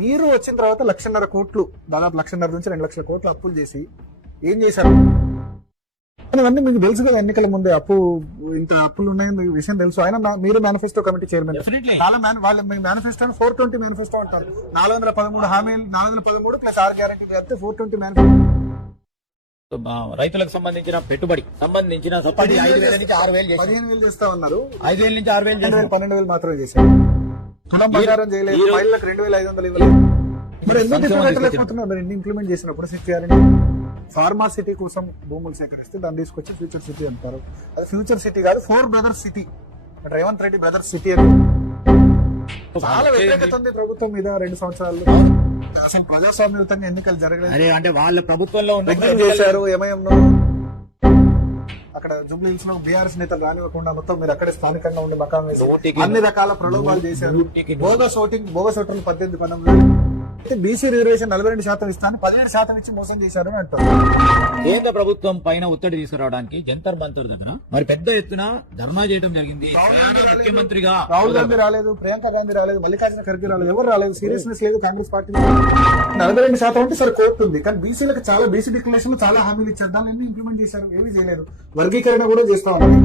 మీరు వచ్చిన తర్వాత 1,50,000 కోట్లు, దాదాపు 1,50,000 నుంచి 2,00,000 కోట్లు అప్పులు చేసి ఏం చేశారు? ఇవన్నీ మీకు తెలుసు కదా, ఎన్నికల ముందే ఇంత అప్పులు ఉన్నాయని మీకు విషయం తెలుసు. ఆయన మీరు మేనిఫెస్టో కమిటీ చైర్మన్. చాలా వాళ్ళ మేనిఫెస్టో 420 మేనిఫెస్టో అంటారు. 413 హామీలు, 413 ప్లస్ 6 గ్యారెంటీ కలిపితే 420 మేనిఫెస్టో. రైతులకు సంబంధించిన పెట్టుబడి సంబంధించిన సబ్సిడీ 5,000 నుంచి 6,000 15,000 చేస్తా ఉన్నారు. 5,000 నుంచి 6,000 12,000 మాత్రమే చేశారు. తులం బంగారం చేయలేదు, మహిళలకు 2,500 ఇవ్వలేదు. మరి ఎందుకు ఇవ్వలేకపోతున్నారు? మరి ఎన్ని ఇంప్లిమెంట్ చేసినప్పుడు సిటీ చేయాలని ఫార్మా సిటీ కోసం భూములు సేకరిస్తే దాన్ని తీసుకొచ్చి ఫ్యూచర్ సిటీ అంటారు. అది ఫ్యూచర్ సిటీ కాదు, 4 brothers city. Revanth Reddy brothers city అని చాలా వ్యతిరేకత ఉంది ప్రభుత్వం మీద 2 సంవత్సరాలు. అసలు ప్రజాస్వామ్యయుతంగా ఎన్నికలు జరగలేదు. అంటే వాళ్ళ ప్రభుత్వంలో చేశారు. ఎంఐఎం అక్కడ జూబ్లీ హిల్స్ లో బీఆర్ఎస్ నేతలు రానివ్వకుండా మొత్తం మీరు అక్కడే స్థానికంగా ఉండి మకాం వేసి అన్ని రకాల ప్రలోభాలు చేశారు. బోగస్ ఓటర్లు 18 బీసీ రిజర్వేషన్ 42% ఇస్తాను 17% ఇచ్చి మోసం చేశారు అని అంటారు. కేంద్ర ప్రభుత్వం పైన ఒత్తిడి తీసుకురావడానికి జంతర్ మంతర్ దగ్గర మరి పెద్ద ఎత్తున ధర్నా చేయడం జరిగింది. ముఖ్యమంత్రిగా రాహుల్ గాంధీ రాలేదు, ప్రియాంక గాంధీ రాలేదు, మల్లికార్జున ఖర్గే రాలేదు, ఎవరు రాలేదు. సీరియస్నెస్ లేదు కాంగ్రెస్ పార్టీ. 42% అంటే సరే కోర్టు ఉంది, కానీ బీసీలకు చాలా బీసీ డిక్లరేషన్ చాలా హామీలు ఇచ్చారు. దాన్ని ఎన్ని ఇంప్లిమెంట్ చేశారు? ఏమీ చేయలేదు. వర్గీకరణ కూడా చేస్తా ఉన్నారు.